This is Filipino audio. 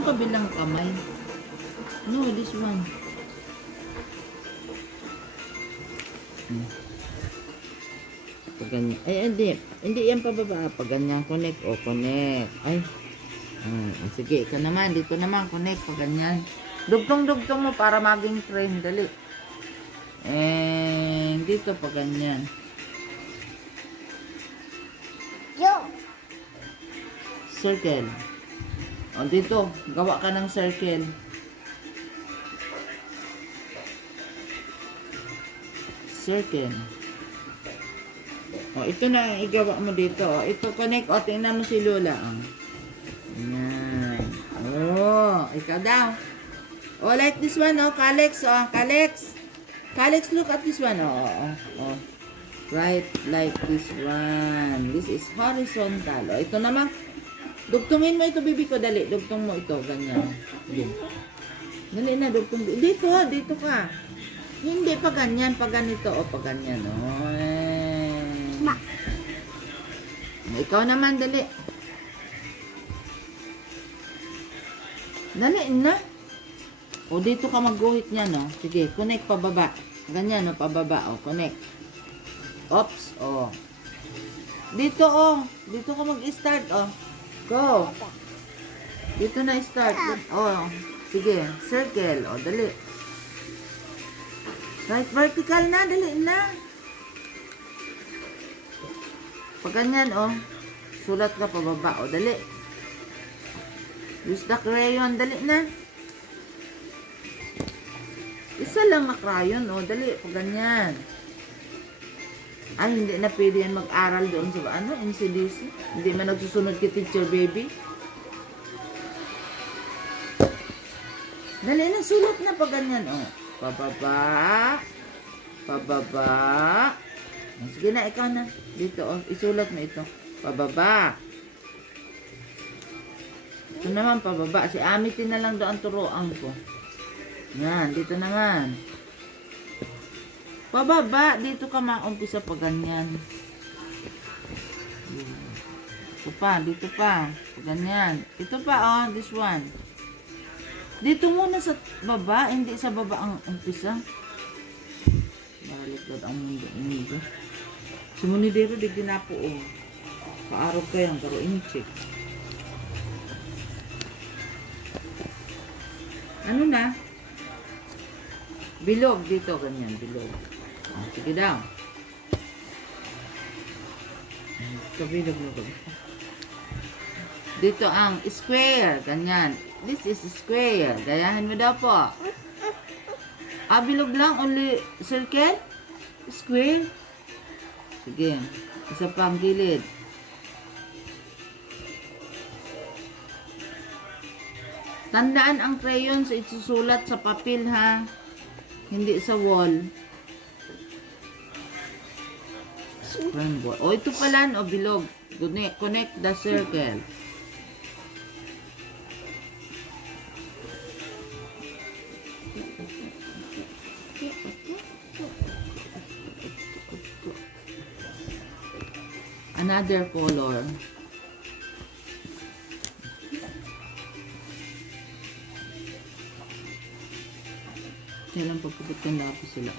Yung kabilang kamay. No, this one. Pag ganyan. Ay, hindi. Hindi yan pababa. Pag ganyan, connect. O, connect. Ay. Sige, ikaw naman. Dito naman, connect. Pag ganyan. Dugtong-dugtong mo para maging frame. Dali. Dito pag ganyan. Circle. O, dito. Gawa ka ng circle. Circle. O, ito na ang igawa mo dito. O, ito, connect. O, tingnan mo si Lola. O. Ayan. O, ikaw daw. O, like this one, o. Kalex, o. Kalex. Kalex, look at this one. O. Right, like this one. This is horizontal. O, ito naman. Dugtungin mo ito, bibi ko. Dali. Dugtong mo ito. Ganyan. Dali na, dugtong. Dito, dito ka. Hindi pa ganyan. Pa ganito. O, pa ganyan. O. Ikaw naman, dali. Dali na. O, dito ka mag-guhit niya, no? Sige, connect pababa. Ganyan, no? Pababa. O, connect. Oops. O. Dito, o. Dito ka mag-start, o. Go. Dito na start. O. Sige, circle. O, dali. Right, vertical na. Dali na. Pag ganyan, o. Sulat ka pababa. O, dali. Use the crayon. Dali na. Isa lang na crayon, o. Dali. Pag ganyan. Ay, hindi na pwede yan mag-aral doon sa, NCDC. Hindi man nagsusunod kay teacher, baby. Dali na, sulat na pag ganyan, o. Pababa. Pababa. Sige na, ikaw na. Dito, o. Isulat mo ito. Pababa. Ito naman, pababa. Si Amity na lang doon turuan ko. Yan, dito naman. Pababa. Dito ka maumpisa pag ganyan. Ito pa, dito pa. Pag ganyan. Ito pa, oh. This one. Dito muna sa baba. Hindi sa baba ang umpisa. Balik ang mundo. Sumunidero, di ginapo, oh. Paarog kayang karo in-check. Ano na? Bilog dito, ganyan, bilog. Sige daw. Kabilog mo ba? Dito ang square, ganyan. This is square. Gayahin mo daw po. Bilog lang, only circle? Square? Sige. Isa pang gilid. Tandaan ang crayon sa isusulat sa papel, ha? Hindi sa wall. O, ito pala, o, bilog. Connect the circle. Another color. Kailan pagpuputkan na po sila.